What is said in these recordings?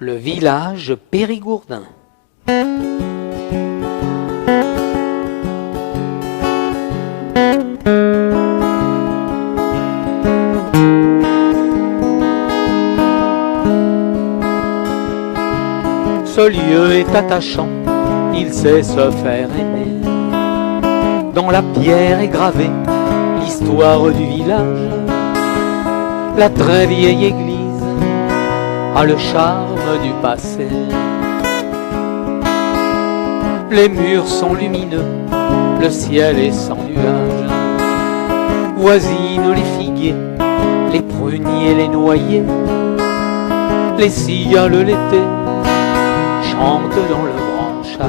Le village périgourdin. Ce lieu est attachant, il sait se faire aimer. Dans la pierre est gravée l'histoire du village. La très vieille église a le charme du passé. Les murs sont lumineux, le ciel est sans nuages. Voisinent les figuiers, les pruniers, les noyers. Les cigales l'été chantent dans le branchage.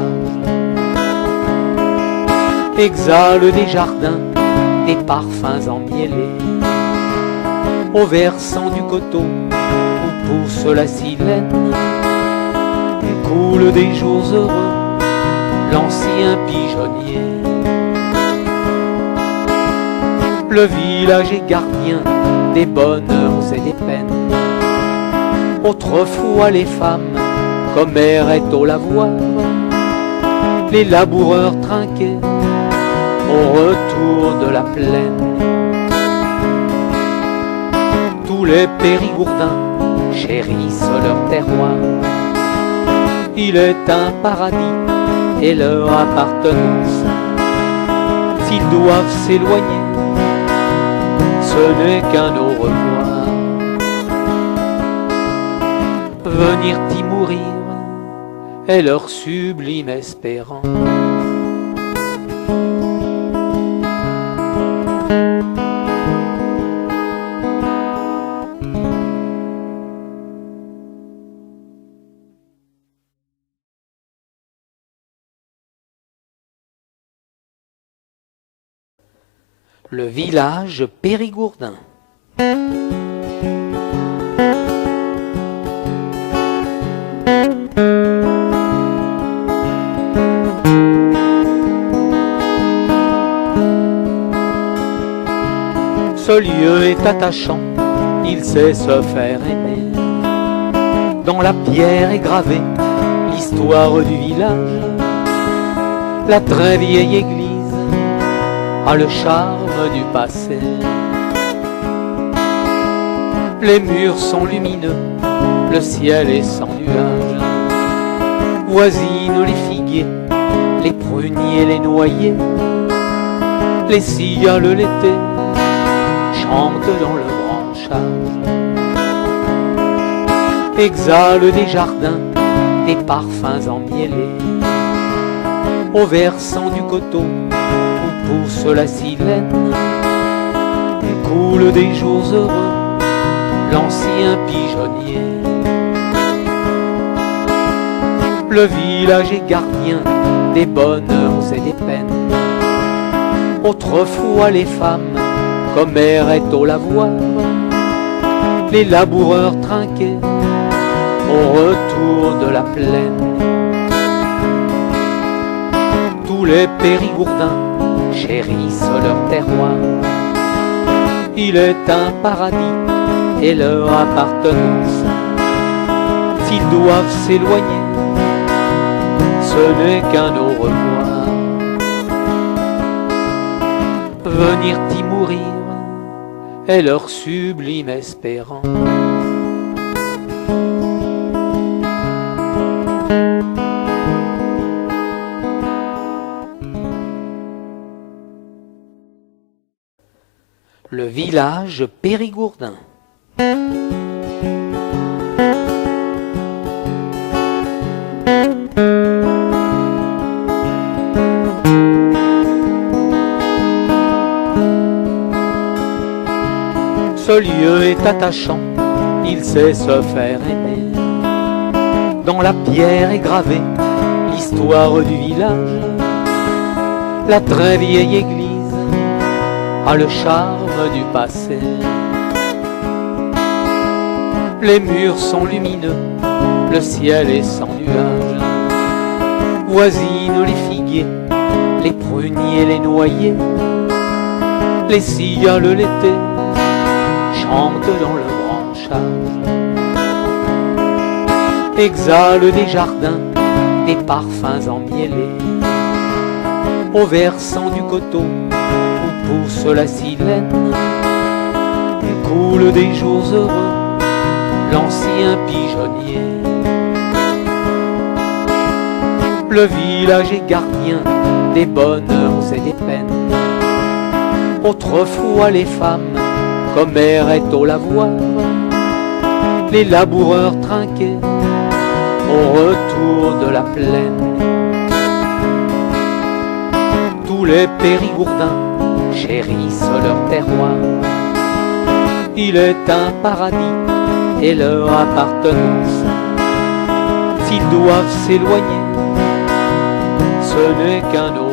Exhalent des jardins des parfums emmielés. Au versant du coteau où pousse la silène, coule des jours heureux l'ancien pigeonnier. Le village est gardien des bonheurs et des peines. Autrefois les femmes comméraient au lavoir, les laboureurs trinquaient au retour de la plaine. Tous les périgourdins chérissent leur terroir. Il est un paradis et leur appartenance. S'ils doivent s'éloigner, ce n'est qu'un au revoir. Venir t'y mourir est leur sublime espérance. Le village périgourdin. Ce lieu est attachant, il sait se faire aimer. Dans la pierre est gravée l'histoire du village. La très vieille église a le charme du passé. Les murs sont lumineux, le ciel est sans nuages. Voisinent les figuiers, les pruniers, les noyers. Les cigales l'été chantent dans le branchage. Exhalent des jardins des parfums emmielés. Au versant du coteau pousse la silène, coule des jours heureux l'ancien pigeonnier. Le village est gardien des bonheurs et des peines. Autrefois les femmes comméraient au lavoir, les laboureurs trinquaient au retour de la plaine. Tous les périgourdins chérissent leur terroir. Il est un paradis et leur appartenance. S'ils doivent s'éloigner, ce n'est qu'un au revoir. Venir t'y mourir est leur sublime espérance. Le village périgourdin. Ce lieu est attachant, il sait se faire aimer. Dans la pierre est gravée l'histoire du village. La très vieille église a le charme du passé. Les murs sont lumineux, le ciel est sans nuages. Voisinent les figuiers, les pruniers, les noyers. Les cigales l'été chantent dans le branchage. exhale des jardins, des parfums emmêlés. Au versant du coteau où pousse la silène, coule des jours heureux, l'ancien pigeonnier. Le village est gardien des bonheurs et des peines. Autrefois les femmes comméraient au lavoir, les laboureurs trinquaient au retour de la plaine. Tous les périgourdins chérissent leur terroir. Il est un paradis et leur appartenance. S'ils doivent s'éloigner, ce n'est qu'un autre